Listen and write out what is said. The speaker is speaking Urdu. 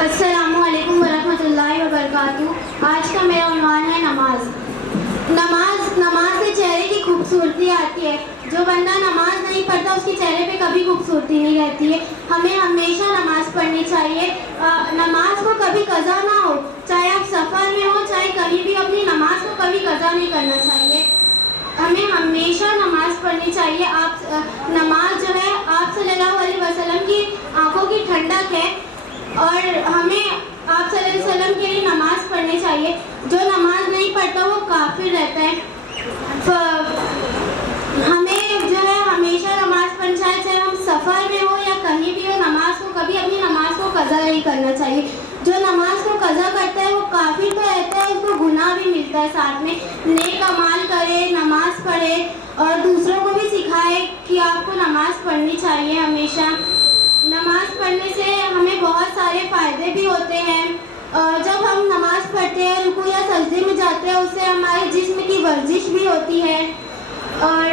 السلام علیکم ورحمۃ اللہ وبرکاتہ۔ آج کا میرا عنوان ہے نماز سے چہرے کی خوبصورتی آتی ہے۔ جو بندہ نماز نہیں پڑھتا اس کے چہرے پہ کبھی خوبصورتی نہیں رہتی ہے۔ ہمیں ہمیشہ نماز پڑھنی چاہیے۔ نماز کو کبھی قضا نہ ہو، چاہے آپ سفر میں ہو چاہے کہیں بھی، اپنی نماز کو کبھی قضا نہیں کرنا چاہیے۔ ہمیں ہمیشہ نماز پڑھنی چاہیے۔ نماز جو ہے آپ صلی اللہ علیہ وسلم کی آنکھوں کی ٹھنڈک ہے، اور ہمیں آپ صلی اللہ علیہ وسلم کے لیے نماز پڑھنی چاہیے۔ جو نماز نہیں پڑھتا وہ کافر رہتا ہے۔ ہمیں جو ہے ہمیشہ نماز پڑھنی چاہیے، چاہے ہم سفر میں ہو یا کہیں بھی ہو۔ نماز کو کبھی اپنی نماز کو قضا نہیں کرنا چاہیے۔ جو نماز کو قضا کرتا ہے وہ کافر تو رہتا ہے، اس کو گناہ بھی ملتا ہے ساتھ میں۔ نیک اعمال کرے، نماز پڑھے اور دوسروں کو بھی سکھائے کہ آپ کو نماز پڑھنی چاہیے ہمیشہ۔ نماز پڑھنے سے ہمیں بہت سارے فائدے بھی ہوتے ہیں۔ جب ہم نماز پڑھتے ہیں، رکوع یا سجدے میں جاتے ہیں، اس سے ہمارے جسم کی ورزش بھی ہوتی ہے۔ اور